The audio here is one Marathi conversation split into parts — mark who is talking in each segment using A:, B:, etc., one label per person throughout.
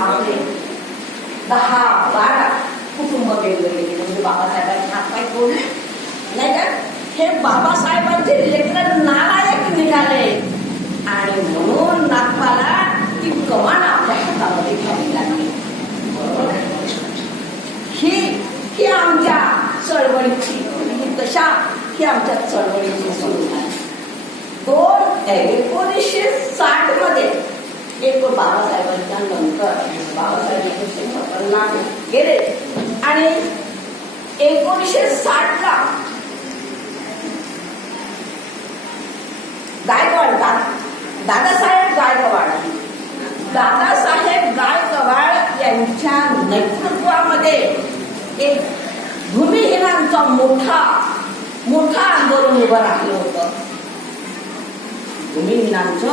A: आपले दहा बारा कुटुंब वेगवेगळे म्हणजे बाबासाहेबांचे हातपाय कोण नाही का? हे बाबासाहेबांचे लेकर नालायक निघाले. आणि म्हणून नागपाला ती कमान आपल्या हातामध्ये घ्यावी लागली. बरोबर ही ही आमच्या चळवळीची ही दशा ही आमच्या चळवळीची सुरू झाली दोन एकोणीसशे साठमध्ये एक बाबासाहेबांच्या नंतर बाबासाहेब एकोणीशे छप्पनला गेले आणि एकोणीशे साठला गायकवाड दा- दादासाहेब गायकवाड. दादासाहेब गायकवाड यांच्या नेतृत्वामध्ये एक भूमिहीनांचा मोठा मोठा आंदोलन उभं राहिलं होतं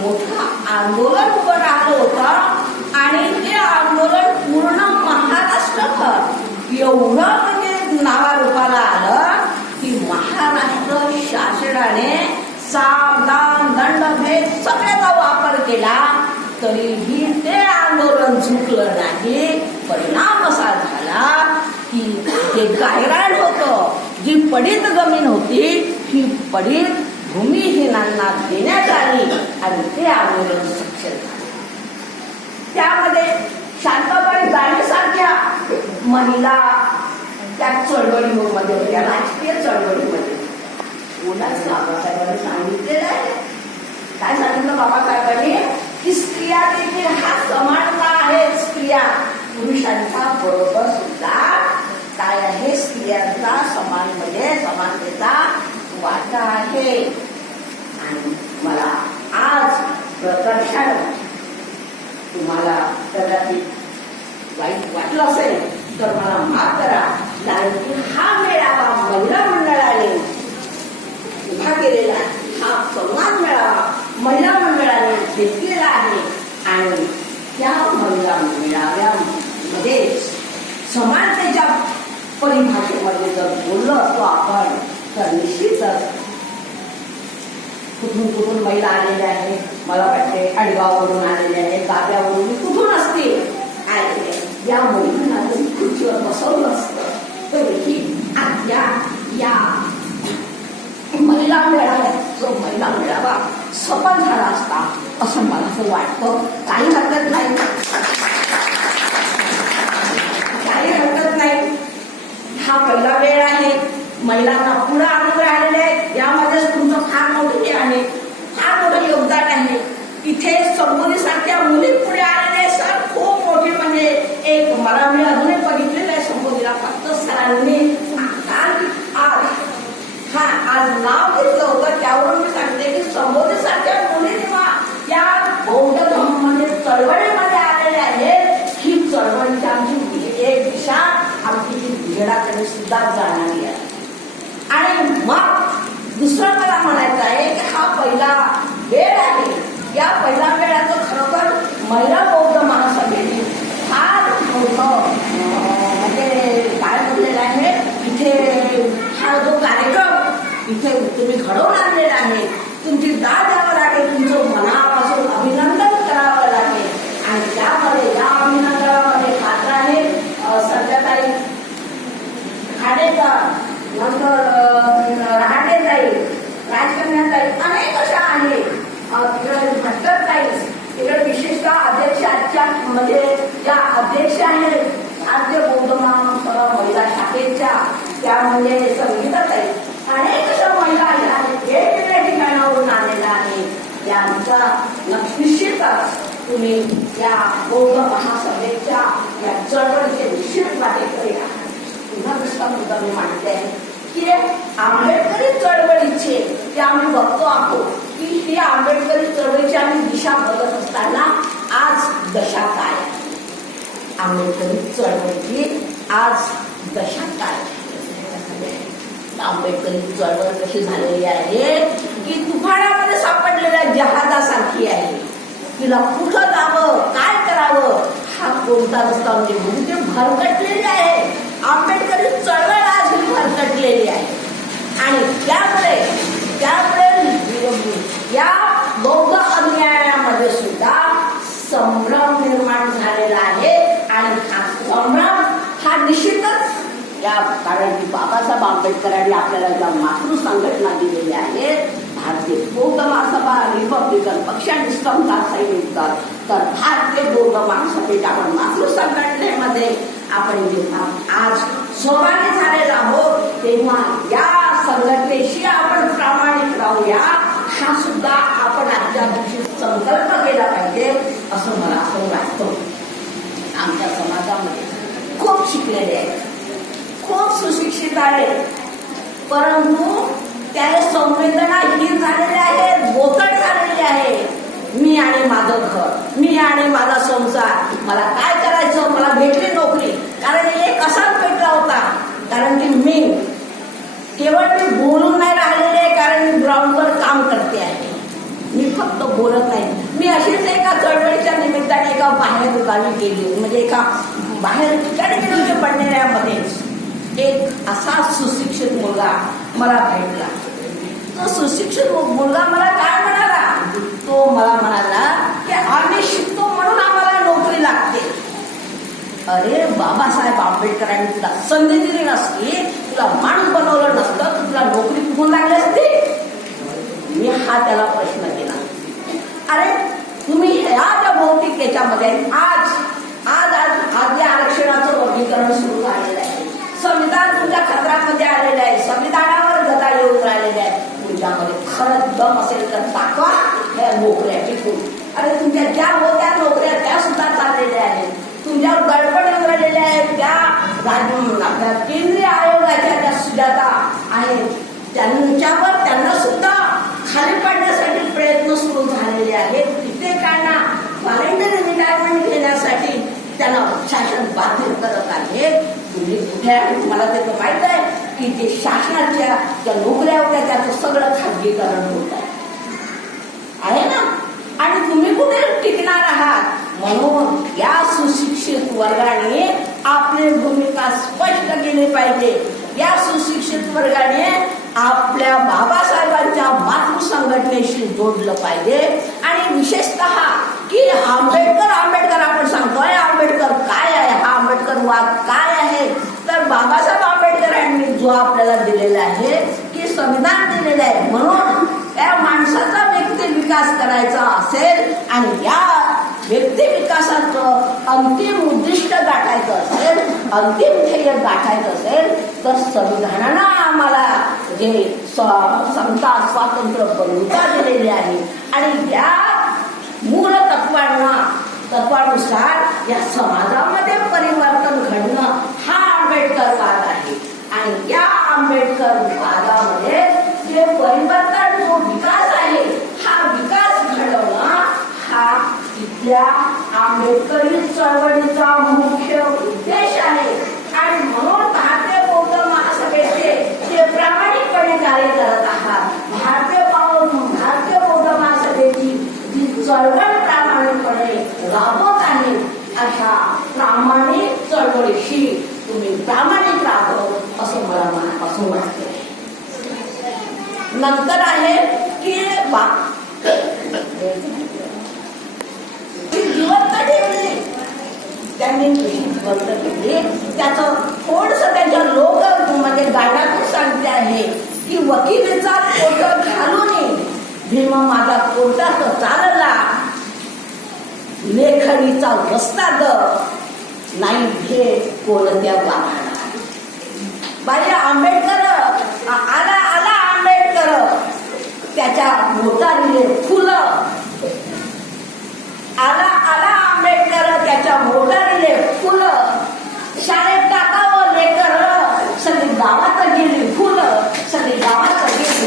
A: मोठं आंदोलन उभं राहिलं होतं आणि ते आंदोलन पूर्ण महाराष्ट्रभर एवढं म्हणजे नावारूपाला आलं की महाराष्ट्र शासनाने सावधान दाम दंडभेद सगळ्याचा वापर केला. तरीही ते आंदोलन झुकलं नाही. परिणाम असा झाला की जे गायरान होतं जी पडीत जमीन होती ही पडीत भूमिहीनांना देण्यात आली आणि ते आंदोलन सक्षम झाले. त्यामध्ये शांताबाई जाणीसारख्या महिला त्या चळवळीमध्ये होत्या राजकीय चळवळीमध्ये. कोणाच बाबासाहेबांनी सांगितलेलं आहे? काय सांगितलं बाबासाहेबांनी? की स्त्रिया देखील हा समानता आहे स्त्रिया. पुरुषांच्या बरोबर सुद्धा काय आहे? स्त्रियांचा समानमध्ये म्हणजे समानतेचा वाचा आहे आणि मला आज प्रकर्षानं तुम्हाला कदाचित वाईट वाटलं असेल तर मला माफ करा. कारण हा मेळावा महिला मंडळाने उभा केलेला हा सन्मान मेळावा महिला मंडळाने घेतलेला आहे. आणि त्या महिला मेळाव्यामध्ये समानतेच्या परिभाषेमध्ये जर बोललो असतो आपण तर निश्चितच. कुठून कुठून महिला आलेल्या आहेत. मला वाटते अडगाववरून आलेल्या आहेत दाब्यावरून कुठून असतील? या महिलांना जरी खुर्चीवर बसवलं असतं. तरीही आज या या महिला मेळाव्या जो महिला मेळावा सफल झाला असता असं मला असं वाटतं. काही हरकत नाही काही हरकत नाही हा पहिला वेळ आहे महिलांना पुढे आणून राहिलेले आहेत यामध्येच तुमचं फार मोठं हे आहे फार मोठं योगदान आहे इथे संबोधीसारख्या मुली पुढे आलेले सर खूप मोठी म्हणजे एक मला मी अजूनही बघितलेलं आहे संबोधीला फक्त सरांनी काल आज हा आज नाव घेतलं होतं त्यावरून मी सांगते की संबोधीसारख्या मुली जेव्हा या बौद्ध धर्म म्हणजे चळवळीमध्ये आलेल्या आहेत ही चळवळीची आमची एक दिशा आमची जी बिघडाकडे सुद्धा जाणारी आहे आणि मग दुसरं मला म्हणायचं आहे की हा पहिला वेळ आहे. या पहिल्या वेळाचं खरोखर महिला बौद्ध महासभेने फार मोठं म्हणजे काय म्हणलेलं आहे? इथे हा जो कार्यक्रम इथे तुम्ही घडवणार आणलेला आहे तुमची दाद द्यावं लागेल तुमचं मनापासून अभिनंदन करावं लागेल आणि त्यामध्ये या अभिनंदनामध्ये पात्र आहे अं, सध्याताई खाडेकर नंतर रहाटेताई राजकन्याताई अनेक अशा आहेत अ, तिकडे भट्टरताई तिकडे विशेषतः अध्यक्ष आजच्या म्हणजे ज्या अध्यक्ष आहेत आद्य बौद्ध महिला शाखेच्या त्या म्हणजे संगीताताई अनेक अशा महिला आहेत वेगवेगळ्या ठिकाणावरून आलेल्या आहेत. यांचा निश्चितच तुम्ही या बौद्ध महासभेच्या या चळवळीचे निश्चित वाटेकरी आहात. पुन्हा दुसरा मुद्दा मी मांडते की आंबेडकरी चळवळीचे ते आम्ही बघतो आहोत की ही आंबेडकरी चळवळीची आम्ही दिशा बघत असताना आज दशा काय आहे. आंबेडकरी चळवळीची आज दशा काय आंबेडकरी चळवळ कशी झालेली आहे की तुफानामध्ये सापडलेल्या जहाजासारखी आहे. तिला कुठं जावं काय करावं हा कोणता रस्ता म्हणजे म्हणून ते भरकटलेली आहे. आंबेडकरी चळवळ आज ही भरकटलेली आहे. आणि त्यामुळे त्यामुळे या बौद्ध अन्यायामध्ये सुद्धा संभ्रम निर्माण झालेला निश्चितच या कारण की बाबासाहेब आंबेडकरांनी आपल्याला ज्या मातृ संघटना दिलेल्या आहेत भारतीय बौद्ध महासभा रिपब्लिकन पक्ष आणि समता तर भारतीय बौद्ध आपण मातृ संघटनेमध्ये आपण जेव्हा आज सोबाने झालेलो हो, आहोत तेव्हा या संघटनेशी आपण प्रामाणिक राहूया. हा सुद्धा आपण आजच्या दिवशी संकल्प केला पाहिजे असं मला असं वाटतं. आमच्या समाजामध्ये खूप शिकलेले आहेत. सुशिक्षित परंतु त्याला संवेदनाहीन झालेले आहेत बोकड झालेली आहे. मी आणि माझं घर मी आणि माझा संसार मला काय करायचं? मला भेटली नोकरी. कारण एक असाच भेटला होता. कारण की मी केवळ मी बोलून नाही राहिलेले कारण मी ग्राउंडवर काम करते आहे. मी फक्त बोलत नाही. मी अशीच एका चळवळीच्या निमित्ताने एका बाहेर गावी गेली. म्हणजे एका बाहेर ठिकाणी गेली होती पडण्यामध्ये एक असा सुशिक्षित मुलगा मला भेटला. तो सुशिक्षित मुलगा मला काय म्हणाला? तो मला म्हणाला की आम्ही शिकतो म्हणून आम्हाला नोकरी लागते. अरे बाबासाहेब आंबेडकरांनी तुला संधी दिली नसती तुला माणूस बनवलं नसतं तर तुला नोकरी कुठून लागली असती? मी हा त्याला प्रश्न केला. अरे तुम्ही ह्या ज्या भौतिक याच्यामध्ये आज आज आज आज या आरक्षणाचं वर्गीकरण सुरू संविधान तुमच्या खतरामध्ये आलेलं आहे. संविधानावर गदा येऊन राहिलेल्या आहे. तुमच्यामध्ये खरंच दम असेल तर दाखवा. ह्या नोकऱ्या टिकून अरे तुमच्या ज्या होत्या नोकऱ्या त्या सुद्धा चाललेल्या आहेत. तुमच्यावर गडबड येऊन राहिलेल्या आहेत. त्या राज्य आपल्या केंद्रीय आयोगाच्या त्या सुजाता आहेत त्यांच्यावर त्यांना सुद्धा खाली पाडण्यासाठी प्रयत्न सुरू झालेले आहेत. कित्येकांना व्हॉलेंटरी रिटायरमेंट त्याला त्यांना शासन बाध्य करत आहे. तुम्ही कुठे आहे? तुम्हाला त्याचं माहीत आहे की ते शासनाच्या ज्या नोकऱ्या होत्या त्याचं सगळं खाजगीकरण होत आहे ना? आणि तुम्ही कुठे टिकणार आहात? म्हणून या सुशिक्षित वर्गाने आपली भूमिका स्पष्ट केली पाहिजे. या सुशिक्षित वर्गाने आपल्या बाबासाहेबांच्या मातृसंघटनेशी जोडलं पाहिजे. आणि विशेषतः की आंबेडकर आंबेडकर आपण सांगतोय आंबेडकर काय आहे? हा आंबेडकर वाद काय आहे? तर बाबासाहेब आंबेडकरांनी जो आपल्याला दिलेला आहे की संविधान दिलेलं आहे. म्हणून त्या माणसाचा व्यक्ती विकास करायचा असेल आणि या व्यक्ती विकासाचं अंतिम उद्दिष्ट गाठायचं असेल अंतिम ध्येय गाठायचं असेल तर संविधानानं आम्हाला जे समता स्वातंत्र्य बंधुता दिलेली आहे. आणि या तत्वानुसार या समाजामध्ये परिवर्तन घडणं हा आंबेडकरवाद आहे. आणि या आंबेडकर वादामध्ये जे परिवर्तन जो विकास आहे हा विकास घडवणं हा इथल्या आंबेडकरी चळवळीचा मुख्य उद्देश आहे आणि म्हणून भारतीय बौद्ध महासभेचे जे प्रामाणिकपणे कार्य करत आहात भारतीय बौ- भारतीय बौद्ध महासभेची जी चळवळ प्रामाणिकपणे राबवत आहे अशा प्रामाणिक चळवळीशी तुम्ही प्रामाणिक राहावं असं मला मनापासून वाटते नंतर आहे की बा जिवंत ठेवली. त्यांनी जिवंत ठेवली. त्याचं थोडस त्यांच्या लोक म्हणजे गाण्यातून सांगते आहे की वकिलीचा कोट घालून भीम माझा कोटात चालला. लेखणीचा वस्ताद नाही हे कोणत्या वाहना बाई आंबेडकर आला आला आंबेडकर. त्याच्या मोटारीने फुल आला आला आंबेडकर त्याच्या मोटारीले फुलं शाळेत टाकावं लेकर सगळी गावात गेली फुलं सगळी गावात गेली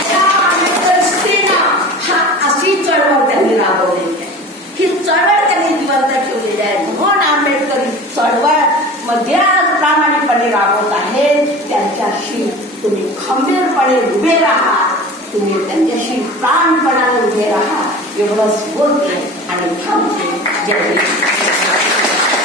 A: त्या आंबेडकर स्त्रीनं हा अशी चळवळ त्यांनी राबवलेली आहे ही चळवळ त्यांनी जिवंत ठेवलेली आहे म्हणून आंबेडकरी चळवळमध्ये आज प्रामाणिकपणे राबवत आहेत त्यांच्याशी तुम्ही खंबीरपणे उभे राहा. तुम्ही त्यांच्याशी प्राणपणाने उभे राहा. एवढंच बोलते आणि थांबते. जय